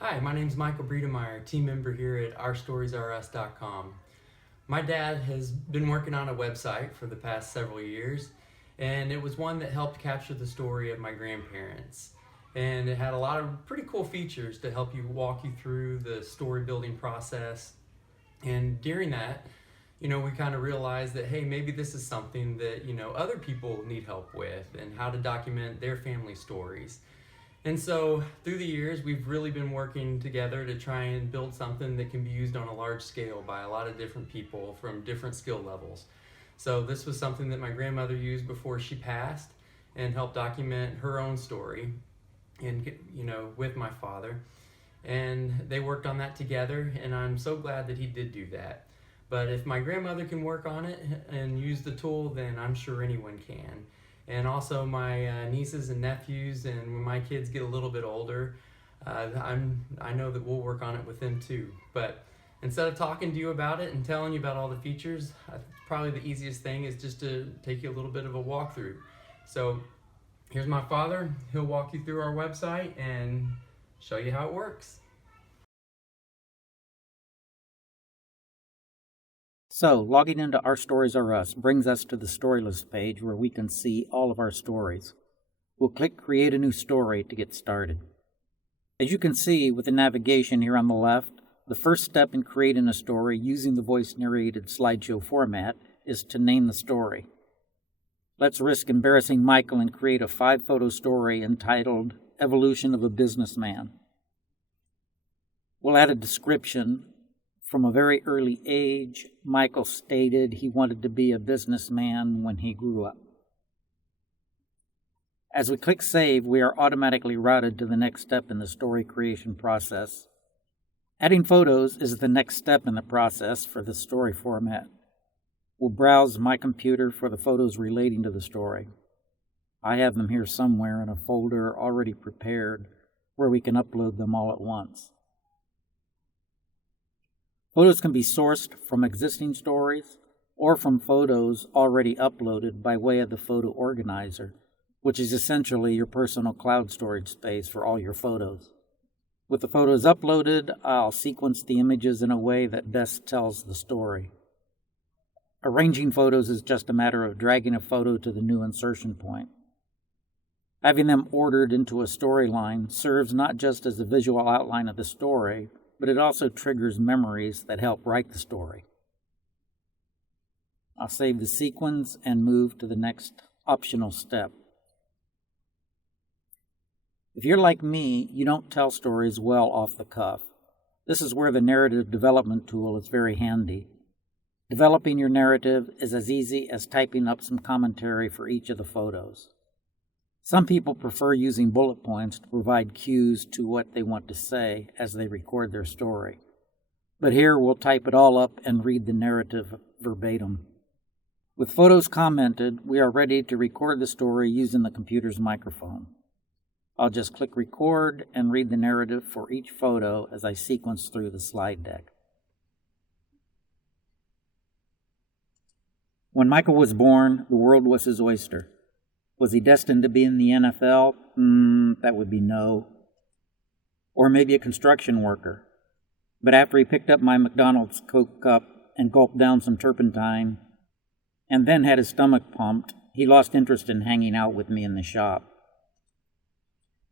Hi, my name is Michael Breedemeyer, team member here at ourstoriesrus.com. My dad has been working on a website for the past several years, and it was one that helped capture the story of my grandparents. And it had a lot of pretty cool features to help you walk you through the story building process. And during that, we kind of realized that, hey, maybe this is something that, other people need help with and how to document their family stories. And so through the years, we've really been working together to try and build something that can be used on a large scale by a lot of different people from different skill levels. So this was something that my grandmother used before she passed and helped document her own story and with my father. And they worked on that together, and I'm so glad that he did do that. But if my grandmother can work on it and use the tool, then I'm sure anyone can. And also my nieces and nephews, and when my kids get a little bit older, I know that we'll work on it with them too. But instead of talking to you about it and telling you about all the features, probably the easiest thing is just to take you a little bit of a walkthrough. So here's my father. He'll walk you through our website and show you how it works. So, logging into Our Stories Are Us brings us to the story list page where we can see all of our stories. We'll click Create a New Story to get started. As you can see with the navigation here on the left, the first step in creating a story using the voice-narrated slideshow format is to name the story. Let's risk embarrassing Michael and create a 5-photo story entitled Evolution of a Businessman. We'll add a description. From a very early age, Michael stated he wanted to be a businessman when he grew up. As we click Save, we are automatically routed to the next step in the story creation process. Adding photos is the next step in the process for the story format. We'll browse my computer for the photos relating to the story. I have them here somewhere in a folder already prepared where we can upload them all at once. Photos can be sourced from existing stories or from photos already uploaded by way of the photo organizer, which is essentially your personal cloud storage space for all your photos. With the photos uploaded, I'll sequence the images in a way that best tells the story. Arranging photos is just a matter of dragging a photo to the new insertion point. Having them ordered into a storyline serves not just as a visual outline of the story, but it also triggers memories that help write the story. I'll save the sequence and move to the next optional step. If you're like me, you don't tell stories well off the cuff. This is where the narrative development tool is very handy. Developing your narrative is as easy as typing up some commentary for each of the photos. Some people prefer using bullet points to provide cues to what they want to say as they record their story. But here we'll type it all up and read the narrative verbatim. With photos commented, we are ready to record the story using the computer's microphone. I'll just click record and read the narrative for each photo as I sequence through the slide deck. When Michael was born, the world was his oyster. Was he destined to be in the NFL? That would be no. Or maybe a construction worker. But after he picked up my McDonald's Coke cup and gulped down some turpentine, and then had his stomach pumped, he lost interest in hanging out with me in the shop.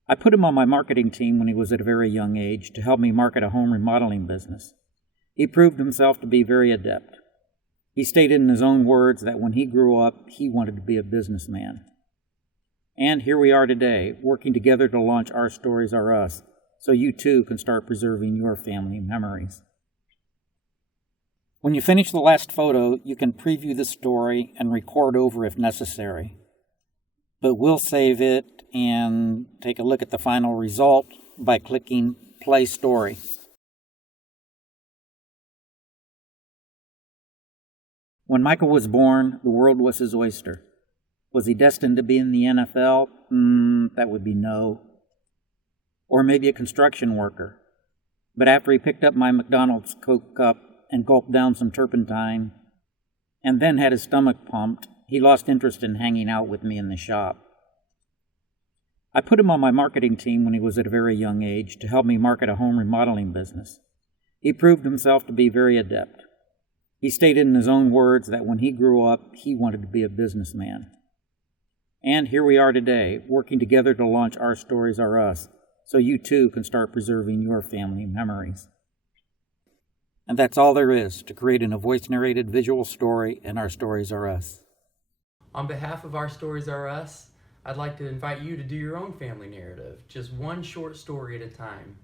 I put him on my marketing team when he was at a very young age to help me market a home remodeling business. He proved himself to be very adept. He stated in his own words that when he grew up, he wanted to be a businessman. And here we are today, working together to launch Our Stories Are Us, so you too can start preserving your family memories. When you finish the last photo, you can preview the story and record over if necessary. But we'll save it and take a look at the final result by clicking Play Story. When Michael was born, the world was his oyster. Was he destined to be in the NFL? That would be no. Or maybe a construction worker. But after he picked up my McDonald's Coke cup and gulped down some turpentine, and then had his stomach pumped, he lost interest in hanging out with me in the shop. I put him on my marketing team when he was at a very young age to help me market a home remodeling business. He proved himself to be very adept. He stated in his own words that when he grew up, he wanted to be a businessman. And here we are today, working together to launch Our Stories Are Us, so you too can start preserving your family memories. And that's all there is to creating a voice-narrated visual story in Our Stories Are Us. On behalf of Our Stories Are Us, I'd like to invite you to do your own family narrative, just one short story at a time.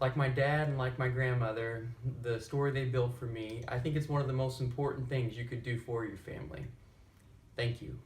Like my dad and like my grandmother, the story they built for me, I think it's one of the most important things you could do for your family. Thank you.